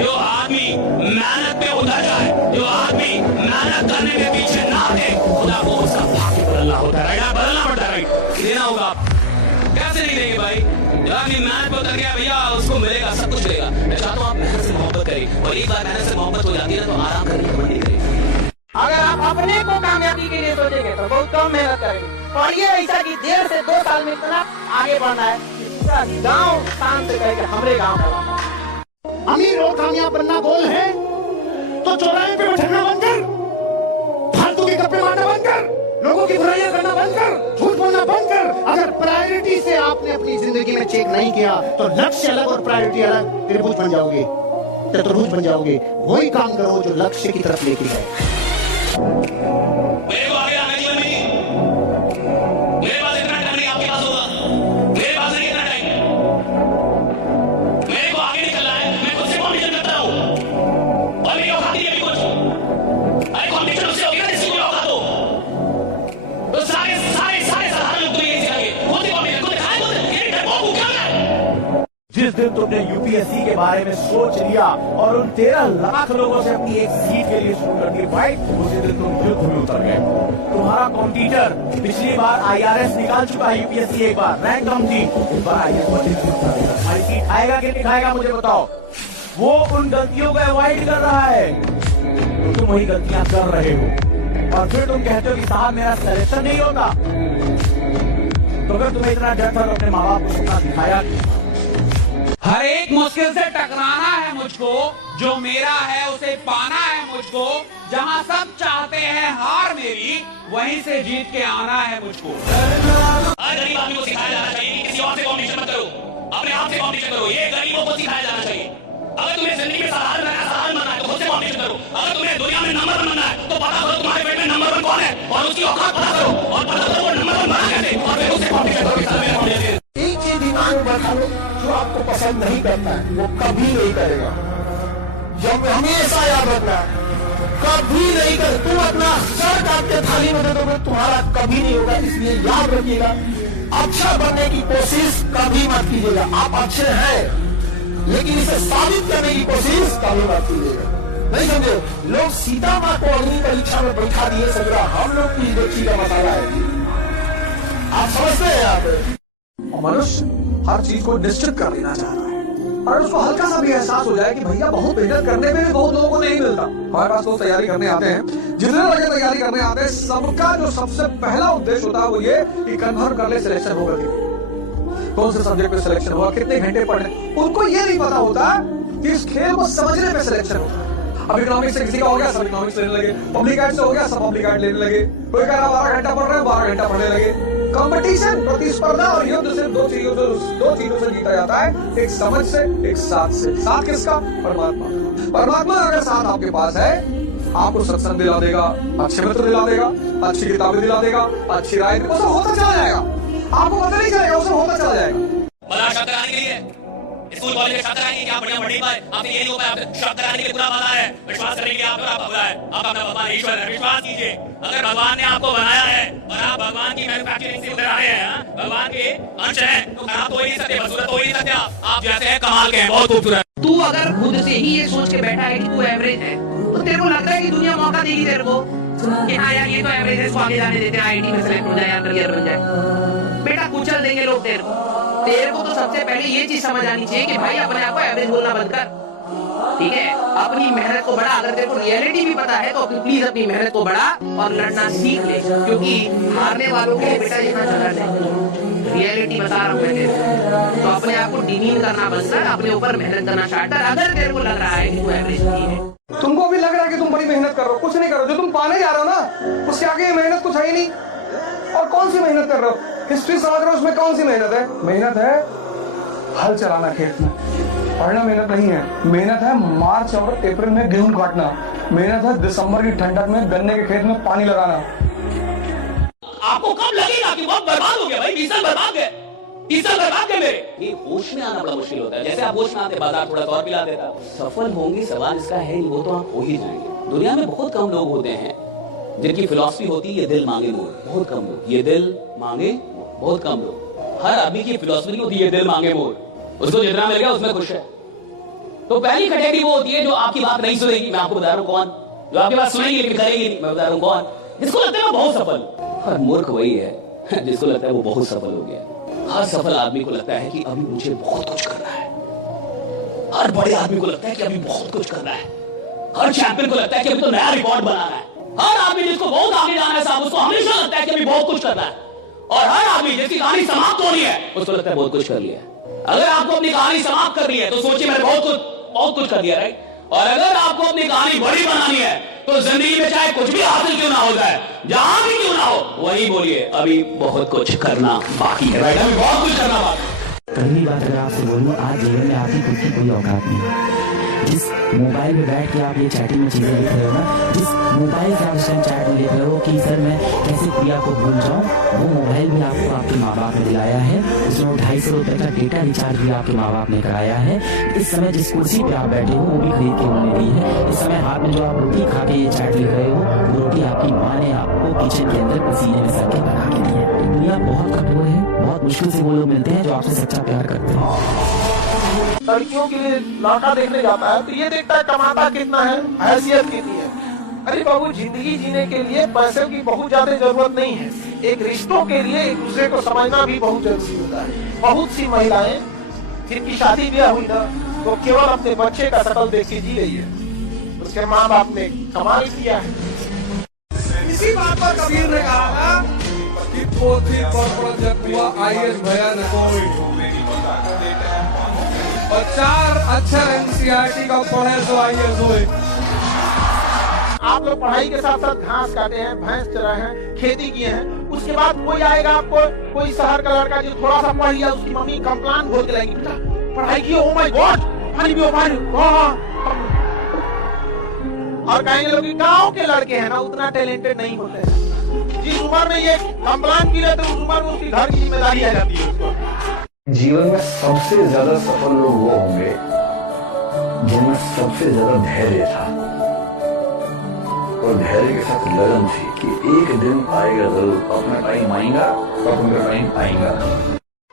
जो आदमी मेहनत पे उतर जाए, जो आदमी मेहनत करने में पीछे ना दे, खुदा को उसका भाग्य बदलना होता है, बदलना पड़ता है, देना होगा। कैसे नहीं देंगे भाई? जो आदमी मेहनत पे उतर गया भैया, उसको मिलेगा, सब कुछ मिलेगा। मैं चाहता हूँ आप मेहनत से मोहब्बत करें, और एक बार मेहनत से मोहब्बत हो जाती है तो आराम करने की मन नहीं करेगी। अगर आप अपने को कामयाबी के लिए सोचेंगे तो बहुत कम मेहनत करेंगे। और ये ऐसा कि 1.5 से 2 साल में इतना आगे बढ़ना है, पूरा गाँव शान से कहेंगे हमारे गाँव का। अमीर और कामयाब बनना गोल है तो चौराहे पे बैठना बंद कर, फालतू के गप्पे मारना बंद कर, लोगों की बुराइयां करना बंद कर, झूठ बोलना बंद कर। अगर प्रायोरिटी से आपने अपनी जिंदगी में चेक नहीं किया तो लक्ष्य अलग और प्रायोरिटी अलग, त्रिभुज बन जाओगे, चतुर्भुज बन जाओगे। वही काम करो जो लक्ष्य की तरफ लेके जाए। मेरे को आगे आने जीवन में, मेरे पास इतना टाइम नहीं आपके पास होगा, मेरे पास नहीं इतना टाइम। मेरे को आगे निकलना है, मैं खुद से कॉम्पिटिशन करता हूँ और मेरी औकात नहीं है कुछ। अरे कॉम्पिटिशन उससे होगी ना जिसकी कोई औकात हो। तो सारे सारे सारे साधारण लोग तो यही सिखाएंगे, कौन सी कॉम्पिटिशन को दिखाए, कौन से ये डरपोक को क्या है। जिस दिन तुमने यूपीएससी के बारे में सोच लिया और उन 13 लाख लोगों से अपनी एक सीट के लिए शुरू कर दी फाइट, उसी दिन तुम युद्ध में उतर गए। तुम्हारा कॉम्पिटिटर पिछली बार आईआरएस निकाल चुका है, यूपीएससी एक बार रैंक कम थी, इस बार आईएएस तुम्हारी सीट खाएगा कि नहीं खाएगा मुझे बताओ। वो उन गलतियों को अवॉइड कर रहा है तो तुम वही गलतियां कर रहे हो, और फिर तुम कहते हो कि साहब मेरा सिलेक्शन नहीं होता। तो अगर तुम्हें इतना डर था तो अपने माँ बाप को सपना दिखाया। हर एक मुश्किल से टकराना है मुझको, जो मेरा है उसे पाना है मुझको, जहां सब चाहते हैं हार मेरी, वहीं से जीत के आना है मुझको। हर गरीब आदमी को सिखाया जाना चाहिए कि किसी और से कॉम्पिटिशन मत करो, अपने आप से कॉम्पिटिशन करो। ये गरीबों को सिखाया जाना चाहिए। अगर तुम्हें जिंदगी में साधारण बनना है तो खुद से कॉम्पिटिशन करो। अगर तुम्हें दुनिया में नंबर 1 बनना है तो पता करो तुम्हारे पेट में नंबर 1 कौन है और उसकी औकात पता करो, और पता करो वो नंबर 1 बना कैसे, और फिर उससे कॉम्पिटिशन करो। एक चीज दिमाग में बैठा लो, जो आपको पसंद नहीं करता है वो कभी नहीं करेगा। जब हमेशा याद रखना, कभी नहीं कर, तुम अपना सर काट के थाली में दे दोगे, तुम्हारा कभी नहीं होगा। इसलिए याद रखिएगा, अच्छा बनने की कोशिश कभी मत कीजिएगा। आप अच्छे हैं लेकिन इसे साबित करने की कोशिश कभी मत कीजिएगा। नहीं समझे? लोग सीता माँ को अग्नि परीक्षा में बैठा दिए, सजरा हम लोग की देखी का मसाला है। आप समझते हैं? आप मनुष्य हर चीज को निश्चित कर लेना चाहता है, और उसको हल्का सा भी एहसास हो जाए कि भैया बहुत मेहनत करने में भी बहुत लोगों को नहीं मिलता। हमारे पास लोग तैयारी करने आते हैं, जितने लगे तैयारी करने आते हैं, सबका जो सबसे पहला उद्देश्य होता है वो ये कि कन्फर्म कर ले सिलेक्शन होगा कि कौन से सब्जेक्ट में सिलेक्शन होगा, कितने घंटे पढ़ने। उनको ये नहीं पता होता कि इस खेल को समझने में सिलेक्शन होगा। अब इकोनॉमिक्स से किसी का हो गया, सब इकोनॉमिक्स लेने लगे, पब्लिक एड से हो गया, सब पब्लिक एड लेने लगे। कोई कह रहा 12 घंटा पढ़ रहे हैं, 12 घंटा पढ़ने लगे। कंपटीशन, प्रतिस्पर्धा और युद्ध सिर्फ दो चीजों से जीता जाता है, एक समझ से, एक साथ से। साथ किसका? परमात्मा। परमात्मा अगर साथ आपके पास है, आपको सत्संग दिला देगा, अच्छे मित्र दिला देगा, अच्छी किताबें दिला देगा, अच्छी राय, वो सब होता चला जाएगा। आपको पता नहीं चलेगा, वो सब होता चला जाएगा। स्कूल कॉलेज में शब्द कराएंगे कि आप बढ़िया पढ़ नहीं पाए, आपसे ये नहीं हो पाया, शब्द कराने के लिए पूरा वादा है, विश्वास करेंगे आप बुरा है। आप अपना भगवान ईश्वर है, विश्वास कीजिए। अगर भगवान ने आपको बनाया है और आप भगवान की मैन्युफैक्चरिंग से उधर आए हैं, भगवान के अंश हैं, तो खराब तो हो ही नहीं सकते, बदसूरत हो ही नहीं सकते। आप जैसे हैं कमाल के हैं, बहुत खूबसूरत। तू अगर खुद से ही ये सोच के बैठा है कि तू एवरेज है, तो तेरे को लगता है कि दुनिया मौका देगी तेरे को कि हाँ यार ये तो एवरेज है, इसको आगे जाने देते हैं, आईटी में सेलेक्ट हो जाए या करियर बन जाए। बेटा कुचल देंगे लोग तेरे को। तेरे को तो सबसे पहले ये चीज समझ आनी चाहिए कि भाई अपने आप को एवरेज बोलना बंद कर, ठीक है? अपनी मेहनत को बढ़ा। अगर तेरे को रियलिटी भी पता है तो प्लीज अपनी मेहनत को बढ़ा और लड़ना सीख ले, क्योंकि हारने वालों के लिए बेटा यहाँ चला है। रियलिटी बता रहा हूँ मैं तेरे को, तो अपने आप को डिमीन करना बंद कर, अपने ऊपर मेहनत करना स्टार्ट कर। अगर तेरे को लग रहा है कि तू एवरेज नहीं है, तुमको भी लग रहा है कि तुम बड़ी मेहनत कर रहे हो, कुछ नहीं कर रहे हो। जो तुम पाने जा रहे हो ना, उसके आगे मेहनत कुछ है ही नहीं। और कौन सी मेहनत कर रहे हो? हिस्ट्री समझ रहे हो, उसमें कौन सी मेहनत है? मेहनत है हल चलाना खेत में, पढ़ना मेहनत नहीं है। मेहनत है मार्च और अप्रैल में गेहूं काटना, मेहनत है दिसंबर की ठंडक में गन्ने के खेत में पानी लगाना। आपको कब लगेगा कि बहुत बर्बाद हो गया भाई, 20 साल बर्बाद गए, 30 साल बर्बाद गए मेरे। ये होश में आना बड़ा मुश्किल होता है। जैसे आप होश में आते, बाजार थोड़ा सा और पिला देता। सफल होंगे सवाल इसका है नहीं, वो तो आप हो ही जाएंगे। दुनिया में बहुत कम लोग होते हैं जिनकी फिलॉसफी होती है ये दिल मांगे मोर। बहुत कम लोग, ये दिल मांगे, बहुत कम लोग। हर आदमी की फिलॉसफी होती है ये दिल मांगे मोर। उसको जितना मिल गया उसमें खुश है। तो पहली कैटेगरी वो होती है जो आपकी बात नहीं सुनेगी, मैं आपको बता रहा हूं कौन, जो आपकी बात सुनेगी लेकिन करेगी नहीं, मैं बता रहा हूं कौन, जिसको लगता है वो बहुत सफल। हर मूर्ख वही है जिसको लगता है वो बहुत सफल हो गया। हर सफल आदमी को लगता है कि अभी मुझे बहुत कुछ करना है। हर बड़े आदमी को लगता है कि अभी बहुत कुछ करना है। हर चैंपियन को लगता है कि अभी तो नया रिकॉर्ड बनाना है। हर आदमी जिसको बहुत आगे जाना है साहब, उसको हमेशा लगता है कि अभी बहुत कुछ करना है। और हर आदमी जिसकी कहानी समाप्त होनी है, उसको लगता है बहुत कुछ कर लिया। अगर आपको अपनी कहानी समाप्त करनी है तो सोचिए मैंने बहुत कुछ कर दिया, राइट। और अगर आपको अपनी कहानी बड़ी बनानी है तो जिंदगी में चाहे कुछ भी हासिल क्यों ना हो जाए, जहां भी क्यों ना हो, वही बोलिए अभी बहुत कुछ करना बाकी है, राइट। अभी बहुत कुछ करना बाकी है। पहली बात अगर आपसे बोलूँ, आज जीवन में आपकी खुद की कोई औकात नहीं। जिस मोबाइल में बैठ के आप ये चैटिंग में चीजें लिख रहे हो ना, जिस मोबाइल से आप उस टाइम चैट में लिख रहे हो कि सर मैं कैसे प्रिया को भूल जाऊं, वो मोबाइल भी आपको आपके माँ बाप ने दिलाया है। उसमें 250 रुपए का डेटा रिचार्ज भी आपके माँ बाप ने कराया है। इस समय जिस कुर्सी पे आप बैठे हो वो भी खरीद के उन्होंने दी है। इस समय हाथ में जो आप रोटी खा के ये चैट लिख रहे हो, वो रोटी आपकी माँ ने आपको किचन के अंदर पसीने में सर के बना के दी है। दुनिया बहुत कठोर है, बहुत मुश्किल से वो लोग मिलते हैं जो आपसे सच्चा प्यार करते हैं। लड़कियों के लिए लड़का देखने जाता है तो ये देखता है कमाता कितना है, हैसियत कितनी है। अरे बाबू, जिंदगी जीने के लिए पैसे की बहुत ज्यादा जरूरत नहीं है। एक रिश्तों के लिए एक दूसरे को समझना भी बहुत जरूरी होता है। बहुत सी महिलाएं जिनकी शादी ब्याह हुई ना, तो केवल अपने बच्चे का शक्ल देख के जी रही है। उसके माँ बाप ने कमाल किया है। इसी बात पर कबीर ने कहा था कि पोथी पर जब हुआ IAS भया न कोई, और 4 अक्षर NCERT का पढ़े तो IAS हुए। आप लोग पढ़ाई के साथ साथ घास काटे हैं, भैंस चराए हैं, खेती किए हैं, उसके बाद कोई आएगा आपको, कोई शहर का लड़का जो थोड़ा सा पढ़ लिया, उसकी मम्मी कंप्लेंट बोल के लाएगी, बेटा पढ़ाई की, ओ माय गॉड पानी पियो पानी। और कहेंगे लोग गाँव के लड़के हैं ना उतना टैलेंटेड नहीं होते हैं। जिस उम्र में ये कंप्लेंट की रहते उस उम्र में उसकी घर की जिम्मेदारी आ जाती है उसको। जीवन में सबसे ज्यादा सफल लोग वो होंगे जिनमें सबसे ज्यादा धैर्य था और धैर्य के साथ लगन थी कि एक दिन आएगा जरूर, अपना टाइम आएगा तो अपना टाइम आएगा।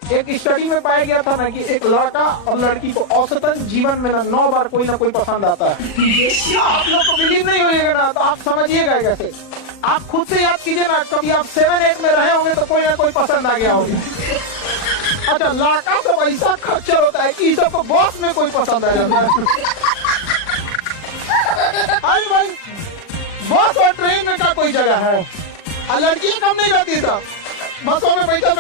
एक स्टडी में पाया गया था ना कि एक लड़का और लड़की को औसतन जीवन में 9 बार कोई ना कोई पसंद आता है। आप लोग को बिलीव नहीं होगा ना, तो आप समझिएगा कैसे। आप खुद से याद कीजिए ना, कभी आप 7-8 में रहे होंगे तो कोई ना कोई पसंद आ गया होगा। अच्छा, लड़का तो ऐसा खच्चर होता है कि सबको बॉस में कोई पसंद आ जाता है। अरे भाई, बस और ट्रेन में का कोई जगह है, और लड़कियां कम नहीं रहती था, बसों में बैठा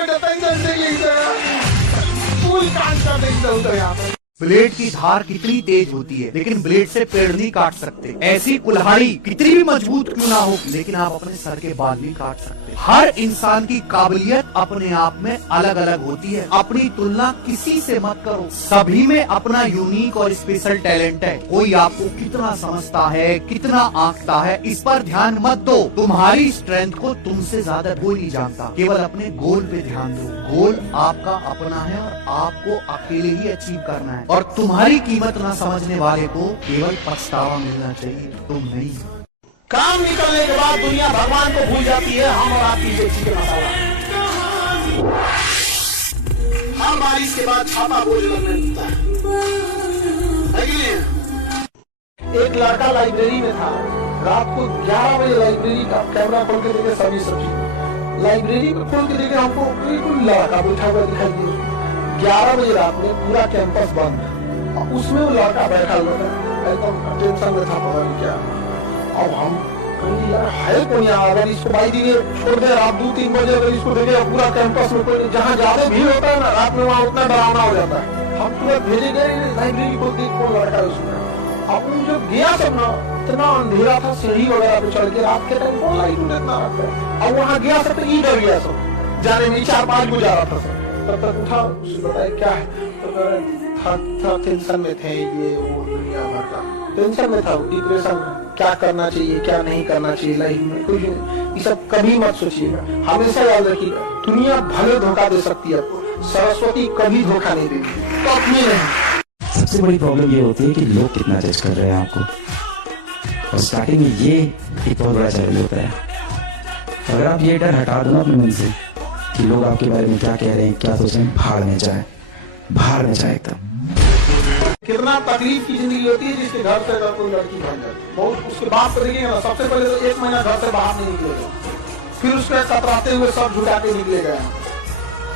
फुल कांड कर देते यहाँ पे। ब्लेड की धार कितनी तेज होती है, लेकिन ब्लेड से पेड़ नहीं काट सकते। ऐसी कुल्हाड़ी कितनी भी मजबूत क्यों ना हो, लेकिन आप अपने सर के बाल भी काट सकते। हर इंसान की काबिलियत अपने आप में अलग अलग होती है। अपनी तुलना किसी से मत करो, सभी में अपना यूनिक और स्पेशल टैलेंट है। कोई आपको कितना समझता है, कितना आंकता है, इस पर ध्यान मत दो। तुम्हारी स्ट्रेंथ को तुमसे ज्यादा कोई नहीं जानता। केवल अपने गोल पे ध्यान दो। गोल आपका अपना है और आपको अकेले ही अचीव करना है। और तुम्हारी कीमत ना समझने वाले को केवल पछतावा मिलना चाहिए, तुम नहीं। काम निकलने के बाद दुनिया भगवान को भूल जाती है, हम और आपकी बेटी के मसाला। हम बारिश के बाद छापा बोझ लगने लगता है। एक लड़का लाइब्रेरी में था, रात को 11 बजे लाइब्रेरी का कैमरा खोल के देखे, सभी लाइब्रेरी को खोल के देखे, हमको बिल्कुल लड़का बैठा हुआ दिखाई दिया। 11 बजे रात में पूरा कैंपस बंद है, उसमें वो लड़का बैठा हुआ था, एकदम टेंशन में था, पता नहीं क्या। अब हम कहीं यार है कोई यहाँ, अगर इसको बाई दिए छोड़ दे रात 2-3 बजे, अगर इसको देखे पूरा कैंपस में कोई, जहाँ ज्यादा भीड़ होता है ना रात में, वहाँ उतना डरावना हो जाता है। हम तुरंत भेजे गए लाइब्रेरी को, देख कौन लड़का है उसमें। अब जो गया सब ना, इतना अंधेरा था, सीढ़ी वगैरह पे चढ़ के, रात के टाइम कौन लाइट इतना रखता है। अब वहाँ गया सब तो ई डर गया सब, जाने में 4-5 गुजारा था सब। तब तक उठा, उसने बताया क्या है, तो था टेंशन में थे, ये वो दुनिया भर का टेंशन में था, डिप्रेशन, क्या करना चाहिए क्या नहीं करना चाहिए लाइफ में, कुछ ये सब कभी मत सोचिएगा। हमेशा याद रखिएगा, दुनिया भले धोखा दे सकती है आपको, सरस्वती कभी धोखा नहीं देगी, तो अपनी नहीं। सबसे बड़ी प्रॉब्लम ये होती है कि लोग कितना जज कर रहे हैं आपको, और स्टार्टिंग में ये एक बहुत बड़ा चैलेंज होता है। अगर आप ये डर हटा दो ना अपने मन से कि लोग आपके बारे में क्या कह रहे हैं, क्या सोच रहे हैं, भाड़ में जाए एकदम। कितना तकलीफ की जिंदगी होती है जिसके घर से अगर कोई लड़की भाग जाए, बहुत उसके बाप को देखिएगा ना, सबसे पहले तो 1 महीना घर से बाहर नहीं निकलेगा, फिर उसके कतराते हुए सब झुका के निकलेगा।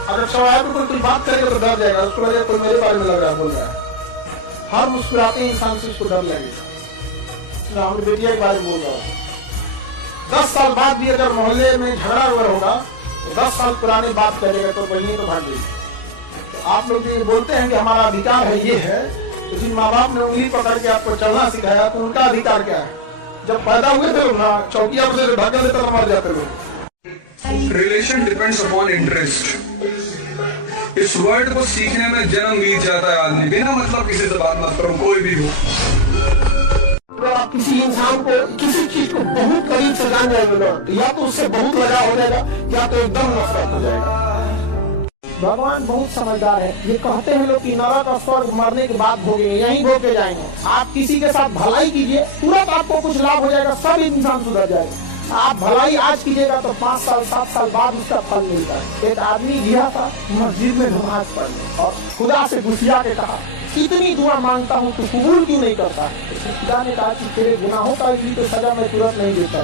अगर सवाल में कोई बात करेगा तो डर जाएगा, उसको लगेगा कोई मेरे बारे में लग रहा है, बोल रहा है। हर मुस्कुराते इंसान से उसको डर लगेगा। अपनी बेटिया के बारे में बोल रहा हूँ, 10 साल बाद भी अगर मोहल्ले में झगड़ा वगैरह होगा तो 10 साल पुरानी बात करेगा तो वही तो भाग गई। आप लोग ये बोलते हैं कि हमारा अधिकार है, ये है, तो जिन माँ बाप ने उंगली पकड़ के आपको चलना सिखाया तो उनका अधिकार क्या है? जब पैदा हुए थे ना, चौकिया से ढके लेते मर जाते लोग। Relation depends upon interest. इस वर्ड को सीखने में जन्म बीत जाता है आदमी, बिना मतलब किसी से बात मत करो, कोई भी हो। तो आप किसी इंसान को किसी चीज को बहुत करीब से जान जाएंगे ना, या तो उससे बहुत लगाव हो जाएगा या तो एकदम नफरत हो जाएगा। भगवान बहुत समझदार है। ये कहते हैं लोग कि नरक और स्वर्ग मरने के बाद भोगेंगे, यहीं भोग के जाएंगे। आप किसी के साथ भलाई कीजिए, तुरंत आपको कुछ लाभ हो जाएगा, सब इंसान सुधर जाएगा। आप भलाई आज कीजिएगा तो 5 साल 7 साल बाद उसका फल मिलता है। एक आदमी गया था मस्जिद में नमाज पढ़ने और खुदा से गुस्सिया के कहा, इतनी दुआ मांगता हूँ तू कबूल क्यों नहीं करता? खुदा ने कहा कि तेरे गुनाहों का भी तो सजा मैं तुरंत नहीं देता।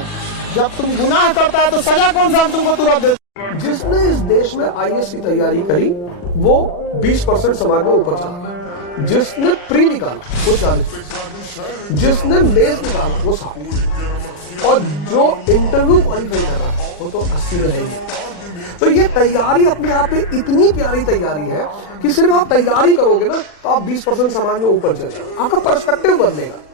जब तुम गुनाह करता है तो सजा कौन सा तुमको तुरंत देता? जिसने इस देश में IAS की तैयारी करी वो 20% समाज में ऊपर चला गया। जिसने प्री निकाला वो 40%, जिसने मेज निकाला वो 60%, और जो इंटरव्यू क्वालिफाई करा वो तो 80 रहेगी। तो ये तैयारी अपने आप में इतनी प्यारी तैयारी है कि सिर्फ आप तैयारी करोगे ना तो आप 20% समाज में ऊपर चले जाओगे, आपका पर्सपेक्टिव बदलेगा।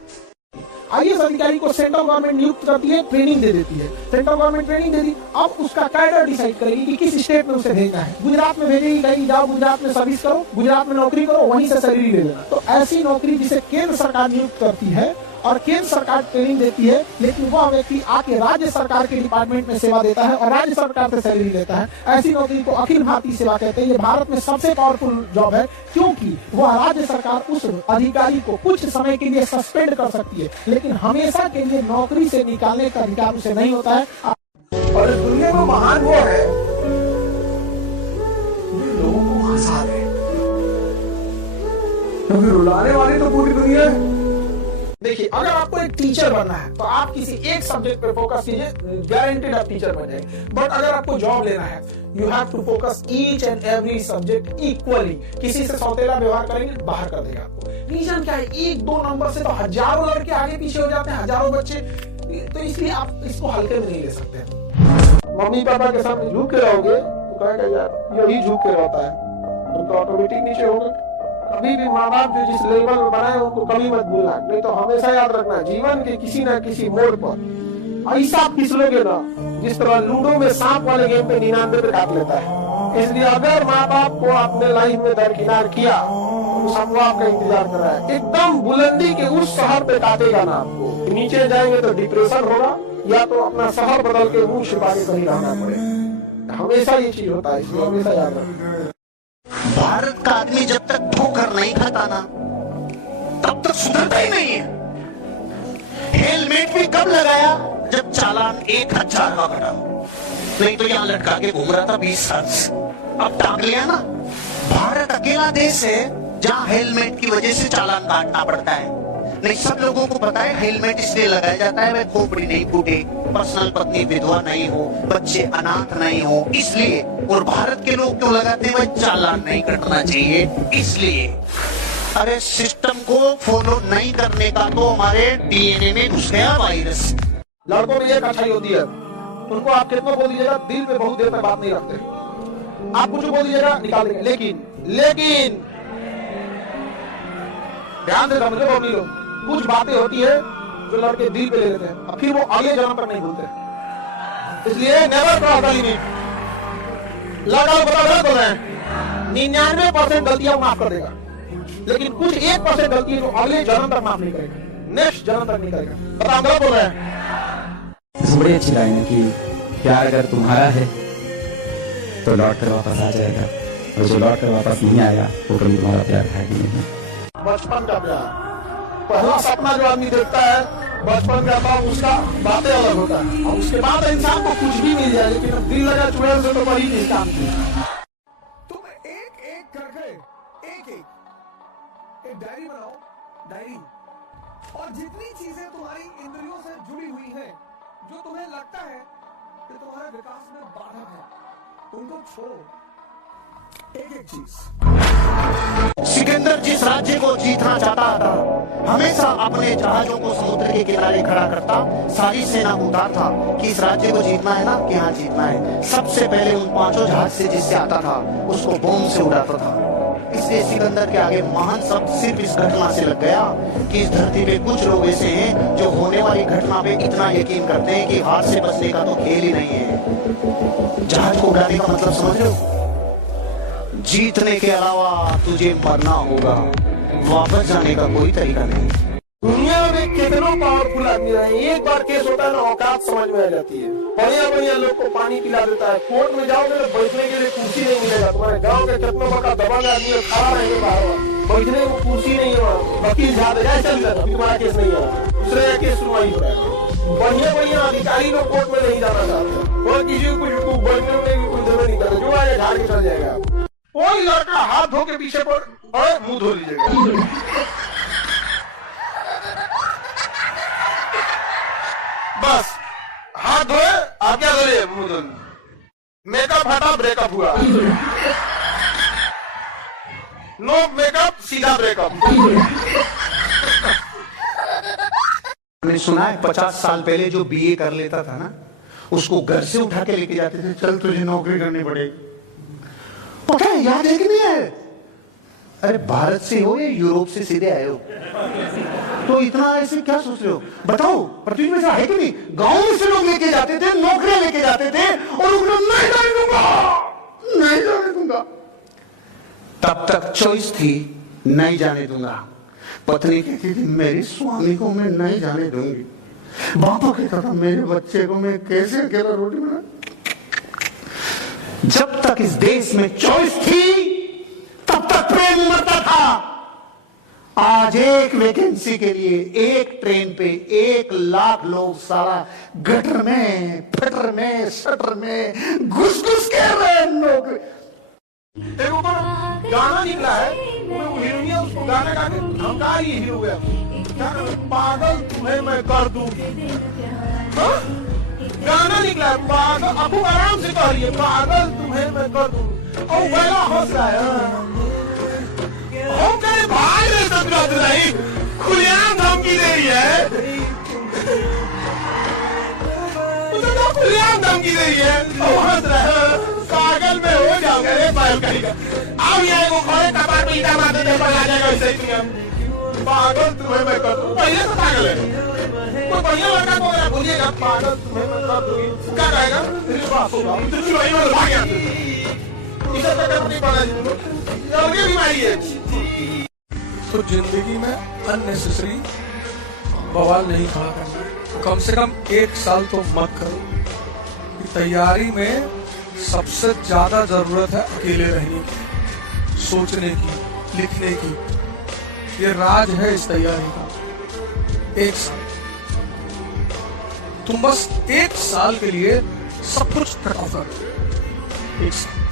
IAS अधिकारी को सेंट्रल गवर्नमेंट नियुक्त करती है, ट्रेनिंग दे देती है। सेंट्रल गवर्नमेंट ट्रेनिंग दे दी, अब उसका कैडर डिसाइड करेगी कि किस स्टेट में उसे भेजना है। गुजरात में भेजेगी, कहीं जाओ गुजरात में सर्विस करो, गुजरात में नौकरी करो, वहीं से सैलरी ले लेना। तो ऐसी नौकरी जिसे केंद्र सरकार नियुक्त करती है और केंद्र सरकार ट्रेनिंग देती है, लेकिन वह व्यक्ति आके राज्य सरकार के डिपार्टमेंट में सेवा देता है और राज्य सरकार से सैलरी लेता है, ऐसी नौकरी को अखिल भारतीय सेवा कहते हैं। ये भारत में सबसे पावरफुल जॉब है, क्योंकि वह राज्य सरकार उस अधिकारी को कुछ समय के लिए सस्पेंड कर सकती है, लेकिन हमेशा के लिए नौकरी से निकालने का अधिकार उसे नहीं होता है। और इस दुनिया में महान वो है जो लोगों को हंसा दे, क्योंकि रुलाने वाली तो पूरी दुनिया है। देखिए, अगर आपको एक टीचर बनना है तो आप किसी एक सब्जेक्ट पे फोकस कीजिए, गारंटेड आप टीचर बन जाएंगे। बट अगर आपको जॉब लेना है, you have to focus each and every subject equally. किसी से सौतेला व्यवहार करेंगे बाहर कर देगा आपको। रीजन क्या है? 1-2 नंबर से तो हजारों लड़के आगे पीछे हो जाते हैं, हजारों बच्चे। तो इसलिए आप इसको हल्के में नहीं ले सकते। मम्मी पापा के सामने झुक के रहोगे तो कहेगा यार यही झुक के रहता है, उनका ऑटोमेटिक नीचे होगा। कभी भी माँ बाप जो जिस लेवल में बनाए उनको कभी मत भूलना, नहीं तो हमेशा याद रखना जीवन के किसी न किसी मोड़ पर ऐसा फिसलोगे ना जिस तरह लूडो में सांप वाले गेम पे 99 पे काट लेता है। इसलिए अगर माँ बाप को अपने लाइफ में दरकिनार किया तो सब आपका इंतजार कर रहा है। एकदम बुलंदी के उस शहर पे काटेगा ना आपको, नीचे जाएंगे तो डिप्रेशन होगा या तो अपना शहर बदल के मुंह छिपा के कहीं रहना पड़ेगा। हमेशा ये चीज होता है, इसलिए हमेशा याद रखना। भारत का आदमी जब तक ठोकर नहीं खाता ना तब तक सुधरता ही नहीं है। हेलमेट भी कब लगाया? जब चालान 1000 का कटा, नहीं तो यहाँ लटका के घूम रहा था 20 साल से, अब टांग लिया ना। भारत अकेला देश है जहाँ हेलमेट की वजह से चालान काटना पड़ता है। नहीं, सब लोगों को पता है हेलमेट इसलिए लगाया जाता है भाई खोपड़ी नहीं फूटे, पर्सनल पत्नी विधवा नहीं हो, बच्चे अनाथ नहीं हो, इसलिए। और भारत के लोग क्यों लगाते हैं भाई? चालान नहीं कटना चाहिए इसलिए। अरे सिस्टम को फॉलो नहीं करने का तो हमारे DNA में घुस गया वायरस। लड़कों में एक अच्छाई होती है, उनको आप कितना बोल दीजिएगा दिल पे बहुत देर तक बात नहीं रखते। आप कुछ बोल दीजिएगा निकाल देंगे, लेकिन ध्यान से समझो अपनी लोग, कुछ बातें होती है जो लड़के दिल पे ले लेते हैं और फिर वो अगले जन्म पर नहीं भूलते। इसलिए नेवर क्रॉस द लिमिट। लड़का बता बोल रहे हैं 99% गलतियां माफ कर देगा, लेकिन कुछ 1% गलती जो अगले जन्म तक माफ नहीं करेगा, नेक्स्ट जन्म तक नहीं करेगा। बता गलत बोल रहे हैं। बड़ी अच्छी लाइन है कि प्यार अगर तुम्हारा है तो लौट कर वापस आ जाएगा, और जो लौट कर वापस नहीं आएगा वो कभी तुम्हारा प्यार है कि नहीं। बचपन का प्यार, पहला सपना जो आदमी देखता है बचपन का था, उसका बातें अलग होता है, और उसके बाद इंसान को कुछ भी मिल जाए, लेकिन अब दिल लगा चुड़ैल से तो बड़ी चीज काम की। तुम एक एक करके एक डायरी बनाओ और जितनी चीजें तुम्हारी इंद्रियों से जुड़ी हुई हैं, जो तुम्हें लगता है कि तुम्हारे विकास में बाधक है, उनको छोड़ो। एक एक चीज। सिकंदर जिस राज्य को जीतना चाहता था, हमेशा अपने जहाजों को समुद्र के किनारे खड़ा करता, सारी सेना को उतारता कि इस राज्य को जीतना है ना, कि हाँ जीतना है। सबसे पहले उन 5 जहाज से जिससे आता था उसको बम से उड़ाता था। इसलिए सिकंदर के आगे महान शब्द सिर्फ इस घटना से लग गया कि इस धरती पे कुछ लोग ऐसे हैं जो होने वाली घटना पे इतना यकीन करते हैं कि हार से बचने का तो खेल ही नहीं है। जहाज को उड़ाने का मतलब समझ रहे हो? जीतने के अलावा तुझे मरना होगा, वापस जाने का कोई तरीका नहीं। दुनिया में कितनों पावरफुल आदमी रहे, एक बार केस होता है ना, औकात समझ में आ जाती है। बढ़िया बढ़िया लोग को पानी पिला देता है। कोर्ट में जाओगे तो बैठने के लिए कुर्सी नहीं मिलेगा। तुम्हारे गांव के कितनों बड़ा दबंग आदमी खड़ा रहेंगे बाहर, बैठने को कुर्सी नहीं है। वकील ज्यादा चल जाता, तुम्हारा केस नहीं है, दूसरे का केस सुनवाई हो रहा है। बढ़िया बढ़िया अधिकारी लोग कोर्ट में नहीं जाना चाहते, और किसी को कुछ बैठने में भी कोई जरूरत नहीं करते, जो आए झाड़ के चल जाएगा। कोई लड़का हाथ धो के पीछे पर और मुंह धो लीजिएगा। बस हाथ धोए, आप क्या धोए? मुंह धो। मेकअप हटा, ब्रेकअप हुआ। नो मेकअप, सीधा ब्रेकअप। मैंने सुना है 50 साल पहले जो बीए कर लेता था ना, उसको घर से उठा के लेके जाते थे, चल तुझे नौकरी करनी पड़ेगी। पता है, याद है कि नहीं है? अरे भारत से हो या यूरोप से सीधे आए हो, तो इतना ऐसे क्या सोच रहे हो? बताओ, पृथ्वी में है कि नहीं? गांव में से लोग लेके जाते थे, नौकरियां लेके जाते थे, और उन्होंने नहीं जाने दूंगा, नहीं जाने दूंगा। तब तक चॉइस थी, नहीं जाने दूंगा। पत्नी कहती थी मेरी स्वामी को मैं नहीं जाने दूंगी। बापा कहता था मेरे बच्चे को मैं कैसे अकेला रोटी बना। जब तक इस देश में चॉइस थी तब तक प्रेम उमड़ता था। आज एक वैकेंसी के लिए एक ट्रेन पे 1 लाख लोग सारा गटर में, फटर में, शटर में घुस घुस के रहे लोग। एक ऊपर गाना निकला है, वो हीरोइनिया उसको गाना गा के धमका रही हीरो है, पागल तुम्हें मैं कर दूं। गाना निकला है, पागल, आपको आराम से कह रही है, पागल तुम्हें मैं कर दूं। और बड़ा हंस रहा है, हम कहे भाई रे सतरात नहीं, खुलेआम धमकी दे रही है, तो खुलेआम धमकी दे रही है, और हंस रहा है, पागल में हो जाऊंगा रे पागल करेगा। अब ये वो खड़े कपाट पे ईटा मारते थे, पर आ जाएगा वैसे ही तुम। पागल तुम्हें मैं कर दूं, पहले से पागल है। कोई बढ़िया लड़का को अगर बोलिएगा पागल तुम्हें मैं कर दूंगी, क्या कहेगा? तेरे पास होगा, तो चुराई में भाग गया। इसे तक अपनी पढ़ाई ये बीमारी है। तो जिंदगी में अननेसेसरी बवाल नहीं खड़ा करना। कम से कम 1 साल तो मत करो। तैयारी में सबसे ज्यादा जरूरत है अकेले रहने की, सोचने की, लिखने की। ये राज है इस तैयारी का। 1 साल तुम बस 1 साल के लिए सब कुछ कट ऑफ करो। 1 साल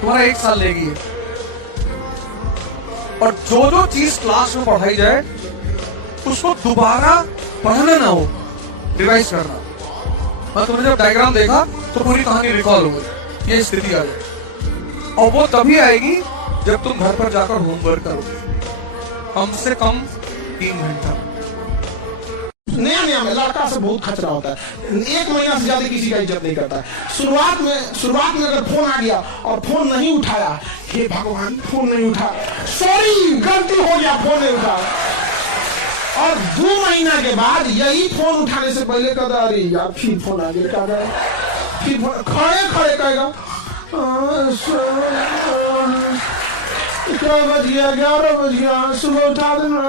तुम्हारा 1 साल लेगी है। और जो चीज क्लास में पढ़ाई जाए उसको दोबारा पढ़ना ना हो, रिवाइज करना। मैं तुमने जब डायग्राम देखा तो पूरी कहानी रिकॉल हो गई, ये स्थिति आ गई। और वो तभी आएगी जब तुम घर पर जाकर होमवर्क करोगे, कम से कम 3 घंटा। नया नया में लड़का से बहुत खतरा होता है। 1 महीना से ज्यादा किसी का इज्जत नहीं करता है। शुरुआत में अगर फोन आ गया और फोन नहीं उठाया, हे भगवान फोन नहीं उठा, सॉरी गलती हो गया, फोन नहीं उठा। और 2 महीना के बाद यही फोन उठाने से पहले कहता अरे यार फिर फोन आ गया, फिर खड़े खड़े कहेगा क्या बज गया, 11 बज गया, सुबह उठा देना।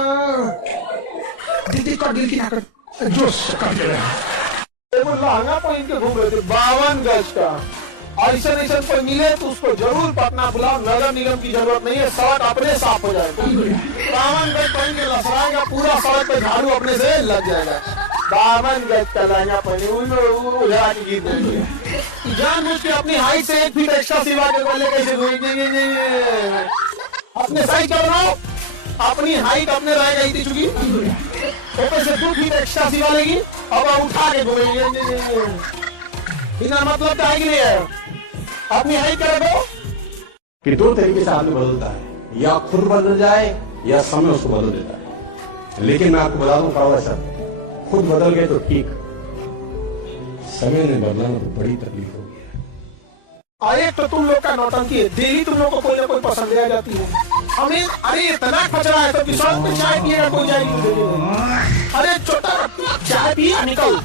दीदी का दिल की ना कर जोश कर दे रहा है। वो लहंगा पहन के घूम रहे थे 52 गज का। ऐसा ऐसा कोई मिले तो उसको जरूर पटना बुलाओ, नगर निगम की जरूरत नहीं है, सड़क अपने साफ हो जाएगा। 52 गज पहन के लसराएगा, पूरा सड़क पे झाड़ू अपने से लग जाएगा। 52 गज का लहंगा पहने उजड़ा के गिर देंगे। जानबूझ के अपनी हाइट से 1 फीट एक्स्ट्रा सिवा के बोले कैसे अपने साइज का बनाओ, अपनी हाइट अपने रह गई थी चुकी ऊपर से 2 फीट एक्स्ट्रा सी वालेगी अब उठा के घूमेंगे बिना मतलब का है कि नहीं है अपनी हाइट कर दो कि 2 तरीके से आदमी बदलता है, या खुद बदल जाए या समय उसको बदल देता है। लेकिन मैं आपको बता दूं कड़वा सर, खुद बदल गए तो ठीक, समय ने बदलना तो बड़ी तकलीफ होगी। और एक तो तुम लोग का नौटंकी है, डेली तुम लोग को कोई ना कोई पसंद आ जाती है। हमें अरे इतना खचरा है तो किसान पे चाय पिएगा कोई जाएगी। अरे छोटा चाय पिए निकल।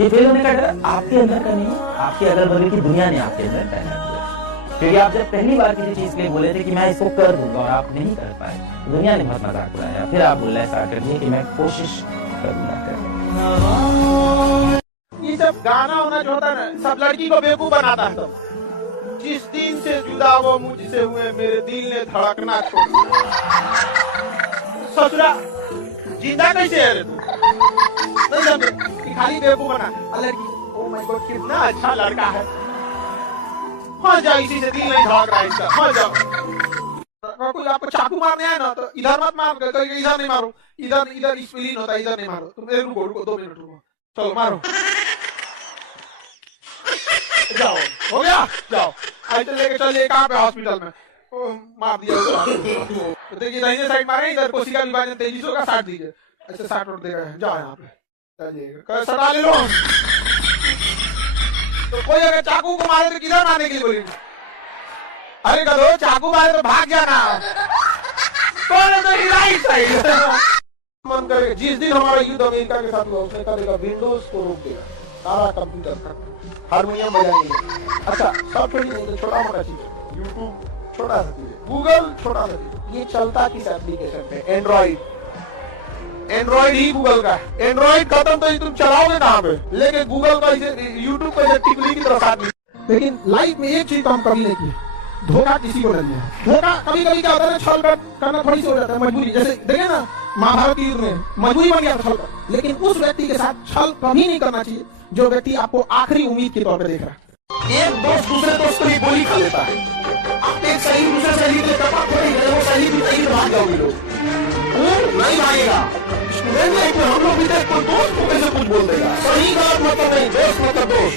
ये फेल होने का डर आपके अंदर का नहीं है, आपके अगल बगल की दुनिया ने आपके अंदर पैदा किया। क्योंकि आप जब पहली बार किसी चीज के लिए बोले थे कि मैं इसको कर दूंगा और आप नहीं कर पाए, दुनिया ने बहुत मजाक उड़ाया, फिर आप बोलना स्टार्ट कर दिए कि मैं कोशिश करूंगा। ये सब गाना होना जो होता है ना, सब लड़की को बेवकूफ बनाता है। सब जिस दिन से जुदा वो मुझसे हुए मेरे दिल ने धड़कना छोड़ दिया। ससुरा जिंदा कैसे है रे तू? नहीं समझे कि खाली बेवकूफ बना लड़की। ओ माय गॉड कितना अच्छा लड़का है। हाँ जाओ, इसी से दिल नहीं धड़क रहा है इसका। हाँ जाओ, अगर कोई आपको चाकू मारने आए ना तो इधर मत मार, इधर नहीं मारो, इधर इधर स्प्लीन होता है, इधर नहीं मारो। तुम रुको रुको 2 मिनट रुको, चलो मारो। जाओ हो गया, जाओ ऐसे लेके चलिए कहाँ पे हॉस्पिटल में। ओ, मार दिया तो देखिए दाहिने साइड मारे, इधर कोशिका विभाजन तेजी से होगा, 60 दीजिए ऐसे 60 और देगा। जाओ यहाँ पे चलिए सटा ले लो। तो कोई अगर चाकू को मारे तो किधर मारने के लिए बोलेंगे? अरे करो चाकू मारे तो भाग जाना। कौन है मेरी राइट साइड? मन करेगा जिस दिन हमारा युद्ध अमेरिका के साथ हुआ उसने करेगा विंडोज को रोक देगा, सारा कंप्यूटर हारमोनियम बजाएंगे। अच्छा सब थोड़ी नहीं, छोटा मोटा चीज, यूट्यूब छोटा सा चीज, गूगल छोटा सा चीज। ये चलता किस एप्लीकेशन पे? एंड्रॉइड ही गूगल का है। एंड्रॉइड खत्म तो तुम चलाओगे कहाँ पे? लेकिन गूगल का यूट्यूब का टिकली की तरह साथ। लेकिन लाइफ में एक चीज तो हम कभी नहीं किए, धोखा किसी को नहीं है। धोखा कभी कभी क्या होता है, छल करना थोड़ी सी हो जाता है, मजबूरी। जैसे देखे ना महाभारत युद्ध में मजबूरी बन गया छल कर। लेकिन उस व्यक्ति के साथ छल कभी नहीं करना चाहिए जो व्यक्ति आपको आखिरी उम्मीद के तौर पर देख रहा है। एक दोस्त दूसरे दोस्त को गोली खा लेता है, आप एक सही दूसरे सही के वो सही भी सही भाग जाओगे लोग, नहीं भागेगा। स्टूडेंट लाइफ में हम लोग भी कोई दोस्त को कैसे कुछ बोल देगा? सही गलत मतलब नहीं, दोस्त मतलब दोस्त।